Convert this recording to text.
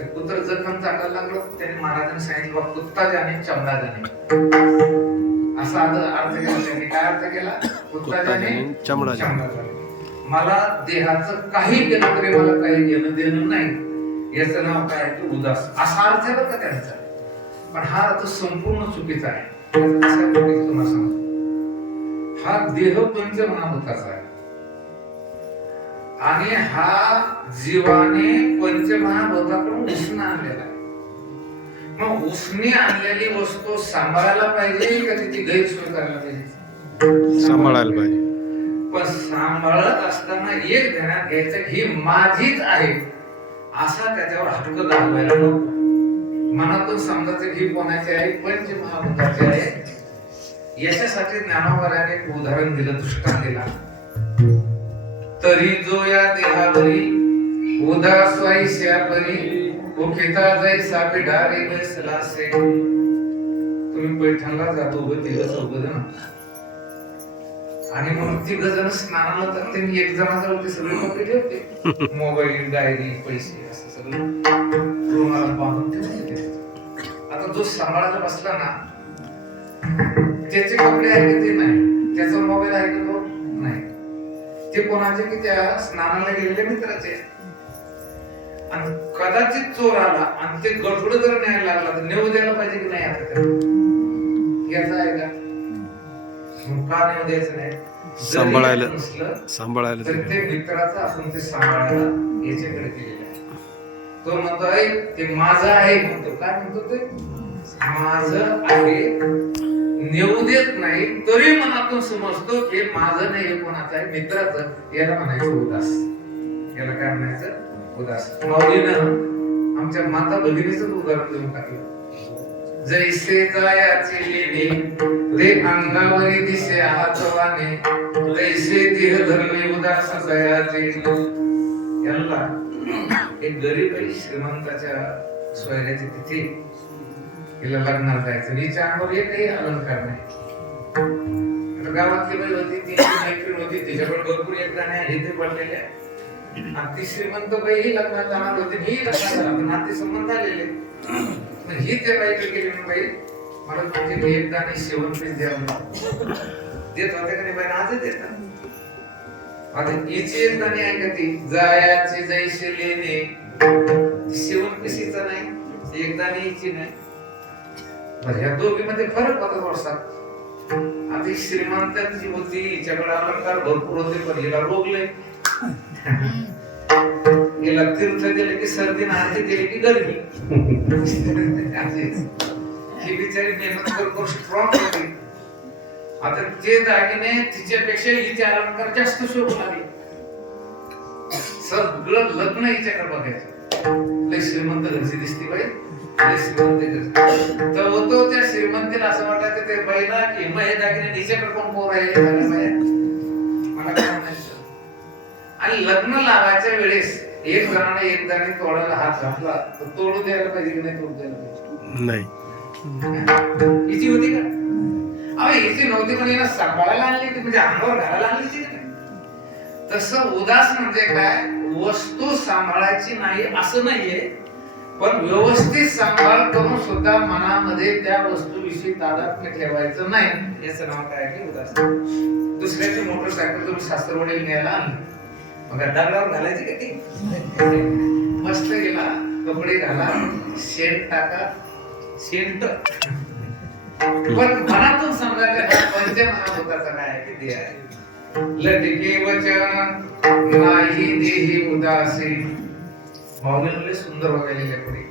ते कुत्र जखम चाकायला लागलं. त्याने महाराजांनी सांगितलं बा कुत्ता जाणे चमडा जाणे, असा अर्थ केला त्यांनी. काय अर्थ केला? कुत्ता जाणे चमडा जाणे. मला देहाचं काही केलं तरी मला काही घेणं देणं नाही, याचं नाव काय आहे? उदास. असा अर्थ आहे बरं का त्यांचा. पण हा अर्थ संपूर्ण चुकीचा आहे. तुम्हाला सांगतो, हा देह पंचमहाभूताचा आहे आणि हा जीवाने पंचमहाभूताकडून उसने आणलेला आहे. मग उसने आणलेली वस्तू सांभाळायला पाहिजे का तिची गैरसोय करायला पाहिजे? सांभाळायला पाहिजे. पण सांभाळत असताना एक ध्यानात घ्यायचं, ही माझीच आहे असा त्याच्यावर हक्क दाखवायला नको. मनातून समजायचं ही कोणाची आहे? पंचमहाभूताची आहे. याच्यासाठी ज्ञानोबराने एक उदाहरण दिलं, दृष्टांत दिला. तरी जो या देहावरी उदास वाईस्या परी ओखेता जैसा पिढारी बसला से. तुम्ही पैठणला जातो उभं तिघ चौघजण आणि मग तिघ जण स्नानाला तर त्यांनी एक जणाजवळ ते सगळे कपडे ठेवते, मोबाईल, डायरी, पैसे असं सगळं रुमाला बांधून ठेवते. आता जो सांभाळायला बसला ना, त्याचे कपडे आहे की ते नाही, त्याचा मोबाईल आहे की तो नाही, ते कोणाचे की त्या स्नानाला गेलेले मित्राचे. आणि कदाचित चोर आला आणि ते गठुड जर न्यायला लागला तर नेऊ द्यायला पाहिजे की नाही? आता याचा आहे का? का नेऊ द्यायचं नाही? सांभाळायला तर ते मित्राचा असून ते सांभाळायला याच्याकडे केलेलं आहे. तो म्हणतो आहे ते माझं आहे, म्हणतो. काय म्हणतो ते? माझं आहे, नेऊ देत नाही, तरी मनातून समजतो की माझं नाही, हे कोणाचं आहे? मित्राचं. याला म्हणायचं उदास. याला काय म्हणायचं? उदास. माऊलीनं आमच्या माता भगिनीच उदाहरण देऊन टाकलं. जैसे जायाचे लेणे रे अंगावरी दिसे हातवाने, तैसे देह धरले उदास जयाचे. याला एक गरीब आहे, श्रीमंताच्या सोयऱ्याची तिथे तिला लग्नाला जायचं. हिच्या अंगावर एकही अलंकार नाही. गावातली बाई होती, तिची मैत्रीण होती, तिच्याकडे भरपूर एक गाणे हे ते पडलेले आहे. आणि ती श्रीमंत बाई ही लग्नात जाणार होती, ही लग्नात झाला, पण नाते संबंध आलेले. ही त्या बाईकडे गेली, बाई मला तुमचे एक गाणे शेवण पीस द्या देत होते का नाही? बाई आजच देतात. आता हिची एक गाणी आहे का ती? जायाचे जैसे लेणे, शेवण पिसीचा नाही, एक गाणी हिची नाही. ह्या दोघीमध्ये फरक होता थोडासा. आता श्रीमंतांची होती, हिच्याकडे अलंकार भरपूर होते, पण हिला रोगले. हिला तीर्थ दिले की सर्दी, नारदी दिले की गर्मी. ही बिचारी मेहनत करून स्ट्रॉंग होती. आता ते दागिने तिच्यापेक्षा हिचे अलंकार जास्त शोभू लागले. सगळं लग्न हिच्याकडे बघायचं. लय श्रीमंत घरची दिसती बाई, तर होतो त्या श्रीमंतीला असं वाटायचं ते बाईला की हे दागिने हिच्याकडे कोण पोर आहे मला काय म्हणायचं. आणि लग्न लावायच्या वेळेस एक जणाने एक दाणे तोडायला हात घातला तर तोडू द्यायला पाहिजे की नाही? तोडू द्यायला पाहिजे नाही. हिची होती का? अहो हिची नव्हती, पण हिला सांभाळायला आणली होती, म्हणजे अंगावर घालायला आणली होती का नाही? तसं उदास म्हणजे काय? वस्तू सांभाळायची नाही असं नाहीये, पण व्यवस्थित सांभाळ करून सुद्धा मनामध्ये त्या वस्तूविषयी तादात्म्य ठेवायचं नाही. याचं नाव काय आहे? उदास. दुसऱ्याची मोटरसायकल तुम्ही सासरवडील न्यायला आणली, मग दगडावर घालायची का ती? मस्त गेला, कपडे घाला, शेंट टाका, शेंट. पण मनातून समजायचं पंचमहाभूताचा काय आहे? किती आहे? लटिके वचन नाही देही उदासी. माऊलीने सुंदर बघायला पुढे